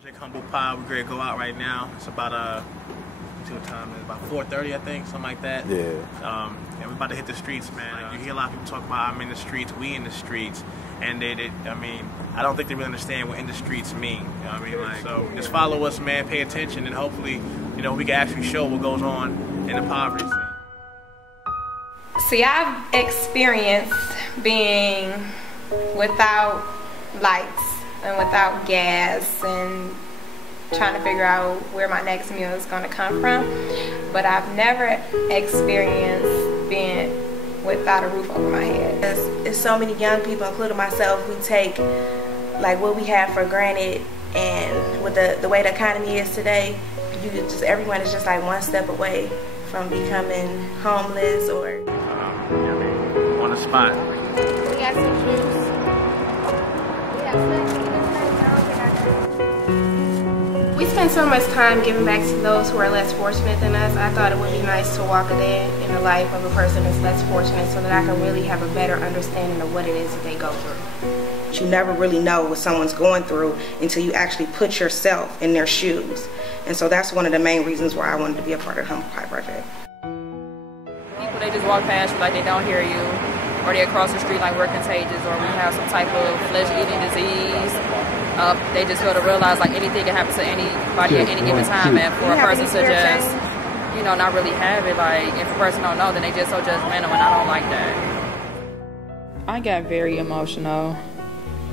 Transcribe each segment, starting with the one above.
Project Humble Pie, we're ready to go out right now. It's about what time? It's about 4:30, I think, something like that. Yeah. And we're about to hit the streets, man. You hear a lot of people talk about I'm in the streets, we in the streets, and I mean, I don't think they really understand what in the streets mean. You know what I mean? Like, so just follow us, man. Pay attention, and hopefully, you know, we can actually show what goes on in the poverty scene. See, I've experienced being without lights and without gas and trying to figure out where my next meal is going to come from. But I've never experienced being without a roof over my head. There's so many young people, including myself, who take like what we have for granted, and with the way the economy is today, everyone is just like one step away from becoming homeless or on the spot. We got some juice. We got snacks. We spend so much time giving back to those who are less fortunate than us. I thought it would be nice to walk a day in the life of a person that's less fortunate so that I can really have a better understanding of what it is that they go through. You never really know what someone's going through until you actually put yourself in their shoes. And so that's one of the main reasons why I wanted to be a part of the Humble Pie Project. People, they just walk past you like they don't hear you, or they across the street like we're contagious, or we have some type of flesh-eating disease. They just fail to realize like anything can happen to anybody at any given time, and for a person to just, you know, not really have it, like if a person don't know, then they just so judgmental, and I don't like that. I got very emotional.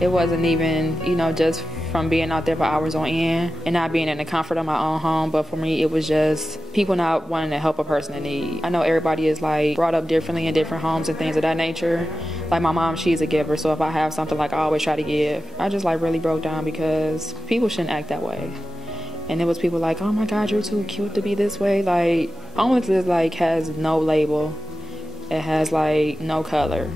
It wasn't even, you know, just from being out there for hours on end and not being in the comfort of my own home, but for me it was just people not wanting to help a person in need. I know everybody is like brought up differently in different homes and things of that nature. Like my mom, she's a giver, so if I have something, like I always try to give. I just like really broke down because people shouldn't act that way. And it was people like, oh my God, you're too cute to be this way. Like homelessness like has no label. It has like no color.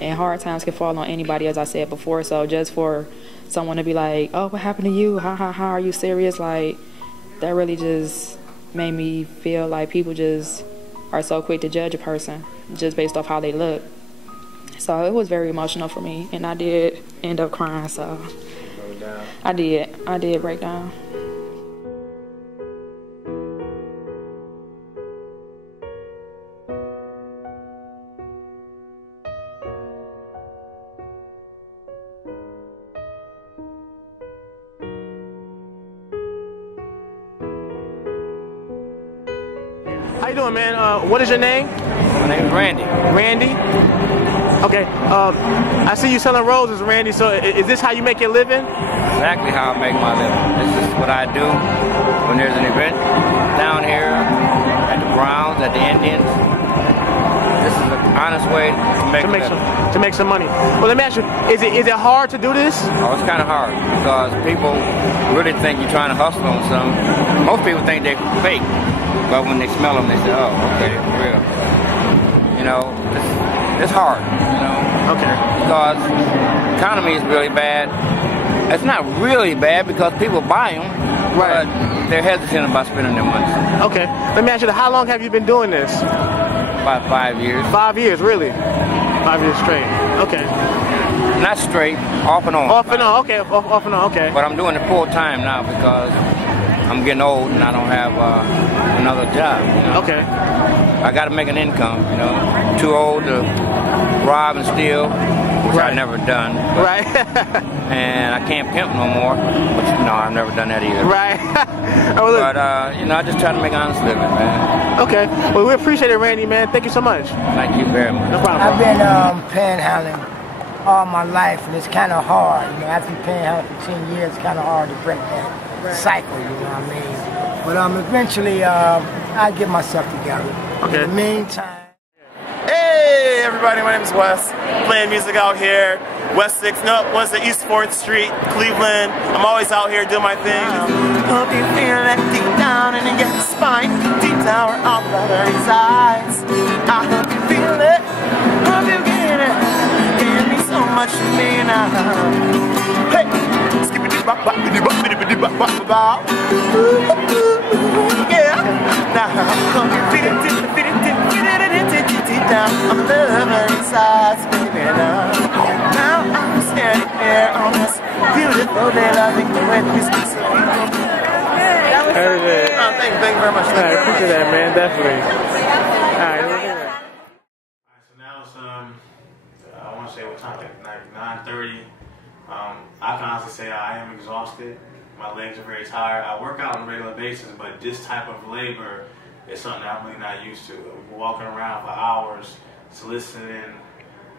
And hard times can fall on anybody, as I said before. So just for someone to be like, oh, what happened to you? Ha ha ha, are you serious? Like, that really just made me feel like people just are so quick to judge a person just based off how they look. So it was very emotional for me, and I did end up crying, so I did break down. How you doing, man? What is your name? My name is Randy. Randy? Okay. I see you selling roses, Randy. So is this how you make your living? Exactly how I make my living. This is what I do when there's an event down here at the Browns, at the Indians. This is an honest way to make some money. Well, let me ask you, is it hard to do this? Oh, it's kind of hard because people really think you're trying to hustle on something. Most people think they're fake. But when they smell them, they say, oh, okay, for real. You know, it's hard, you know. Okay. Because the economy is really bad. It's not really bad because people buy them, right, but they're hesitant about spending their money. Okay. Let me ask you, how long have you been doing this? About 5 years. 5 years, really? 5 years straight. Okay. Not straight, off and on. Off and on, okay, off and on, okay. But I'm doing it full time now because I'm getting old and I don't have another job. You know? Okay. I got to make an income, you know. Too old to rob and steal, which I've never done. But, right. And I can't pimp no more, which, no, I've never done that either. Right. But, you know, I just try to make an honest living, man. Okay. Well, we appreciate it, Randy, man. Thank you so much. Thank you very much. No problem. I've been panhandling all my life, and it's kind of hard. You know, after you panhandle for 10 years, it's kind of hard to break that cycle, you know what I mean? But eventually, I get myself together. Okay. In the meantime. Hey, everybody, my name is Wes. Playing music out here. West 6th, no, what's the East 4th Street, Cleveland. I'm always out here doing my thing. Hope you feel that deep down in your spine, deep down where all blood resides. I hope you feel it, hope you get it. Give me so much to me now. Hey, skippity bop bop biddy bop biddy bop bop bop. Yeah, now hope you feel it, deep down, I'm loving inside, baby. Now I'm standing here on this beautiful day, loving the way we speak so right, appreciate that, man. Definitely. All right. So now it's I want to say what time? Like 9:30. I can honestly say I am exhausted. My legs are very tired. I work out on a regular basis, but this type of labor is something I'm really not used to. Walking around for hours, soliciting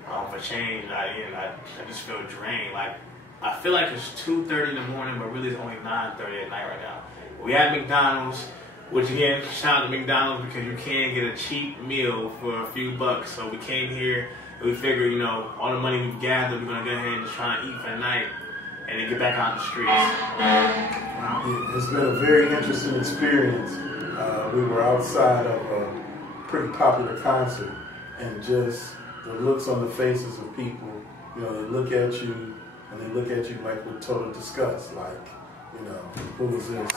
for change, I just feel drained. Like I feel like it's 2:30 in the morning, but really it's only 9:30 at night right now. We at McDonald's, which again, shout out to McDonald's because you can get a cheap meal for a few bucks. So we came here and we figured, you know, all the money we've gathered, we're gonna go ahead and just try and eat for the night and then get back out in the streets. It's been a very interesting experience. We were outside of a pretty popular concert, and just the looks on the faces of people, you know, they look at you and they look at you like with total disgust, like, you know, who is this?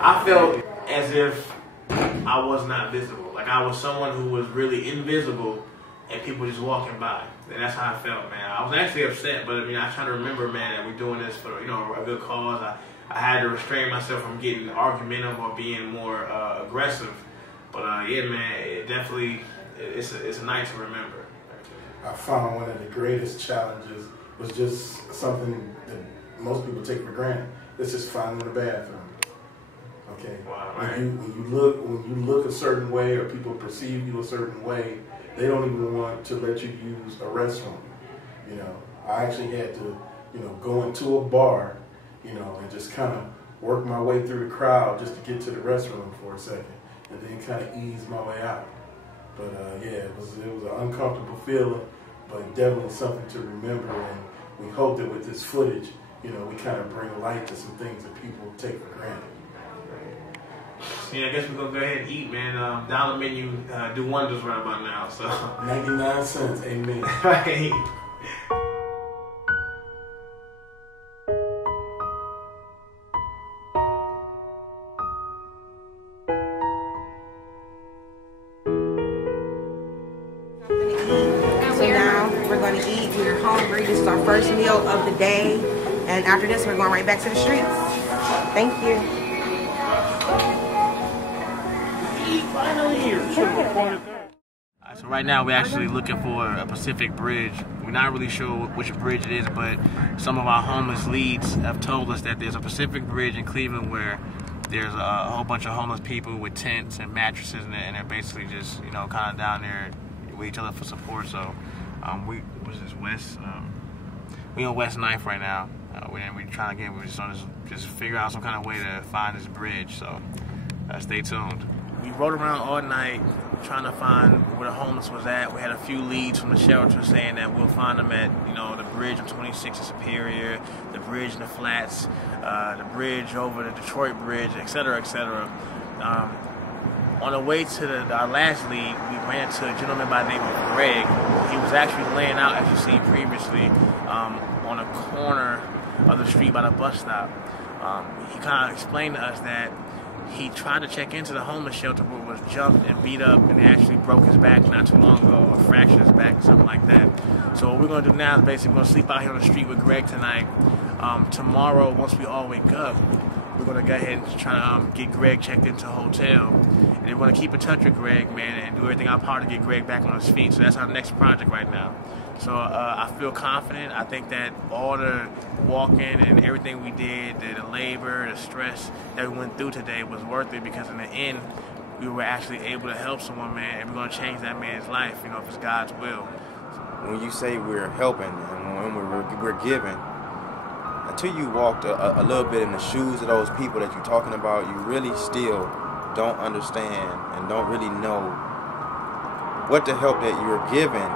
I felt as if I was not visible. Like I was someone who was really invisible and people just walking by. And that's how I felt, man. I was actually upset, but I mean, I try to remember, man, that we're doing this for, you know, a good cause. I had to restrain myself from getting argumentative or being more aggressive. But yeah, man, it definitely, it's a night to remember. I found one of the greatest challenges was just something that most people take for granted. It's just finding the bathroom. Okay. Wow, right. When you look a certain way or people perceive you a certain way, they don't even want to let you use a restroom. You know, I actually had to, you know, go into a bar, you know, and just kind of work my way through the crowd just to get to the restroom for a second, and then kind of ease my way out. But yeah, it was an uncomfortable feeling, but definitely something to remember. And we hope that with this footage, you know, we kind of bring light to some things that people take for granted. Yeah, I guess we're going to go ahead and eat, man. Dollar menu do wonders right about now. So 99 cents, amen. Right. So now we're going to eat. We're hungry. This is our first meal of the day. And after this, we're going right back to the streets. Thank you. So right now we're actually looking for a Pacific Bridge. We're not really sure which bridge it is, but some of our homeless leads have told us that there's a Pacific Bridge in Cleveland where there's a whole bunch of homeless people with tents and mattresses, and they're basically just, you know, kind of down there with each other for support. So what's this, West? We on West 9th right now. We're trying to just figure out some kind of way to find this bridge. So stay tuned. We rode around all night trying to find where the homeless was at. We had a few leads from the shelter saying that we'll find them at, you know, the bridge on 26 in Superior, the bridge in the Flats, the bridge over the Detroit Bridge, etc., etc. On the way to our last lead, we ran into a gentleman by the name of Greg. He was actually laying out, as you've seen previously, on a corner of the street by the bus stop. He kind of explained to us that he tried to check into the homeless shelter but was jumped and beat up and actually broke his back not too long ago, or fractured his back, something like that. So what we're going to do now is basically we're going to sleep out here on the street with Greg tonight. Tomorrow, once we all wake up, we're going to go ahead and try to get Greg checked into a hotel. And we're going to keep in touch with Greg, man, and do everything our part to get Greg back on his feet. So that's our next project right now. So I feel confident. I think that all the walking and everything we did, the labor, the stress that we went through today was worth it, because in the end, we were actually able to help someone, man, and we're going to change that man's life, you know, if it's God's will. When you say we're helping and when we're giving, until you walked a little bit in the shoes of those people that you're talking about, you really still don't understand and don't really know what the help that you're giving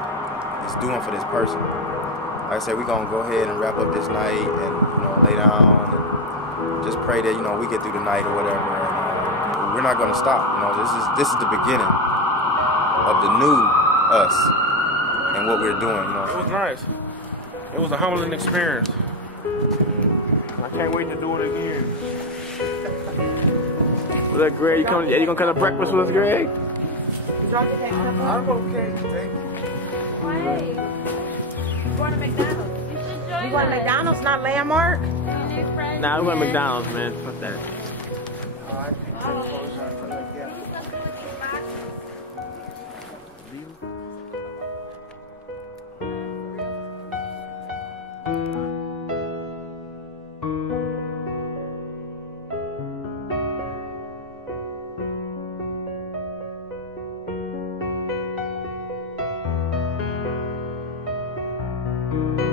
is doing for this person. Like I said, we're going to go ahead and wrap up this night and, you know, lay down and just pray that, you know, we get through the night or whatever. And we're not going to stop. You know, this is the beginning of the new us and what we're doing. You know, it was nice. It was a humbling experience. I can't wait to do it again. What's up, Greg? You gonna come to breakfast with us, Greg? I'm okay, thank you. Why? We're going to McDonald's. You should join. You going to McDonald's, not Landmark? Nah, we're going to McDonald's, man. Fuck that. I can take Photoshop for that, yeah. You.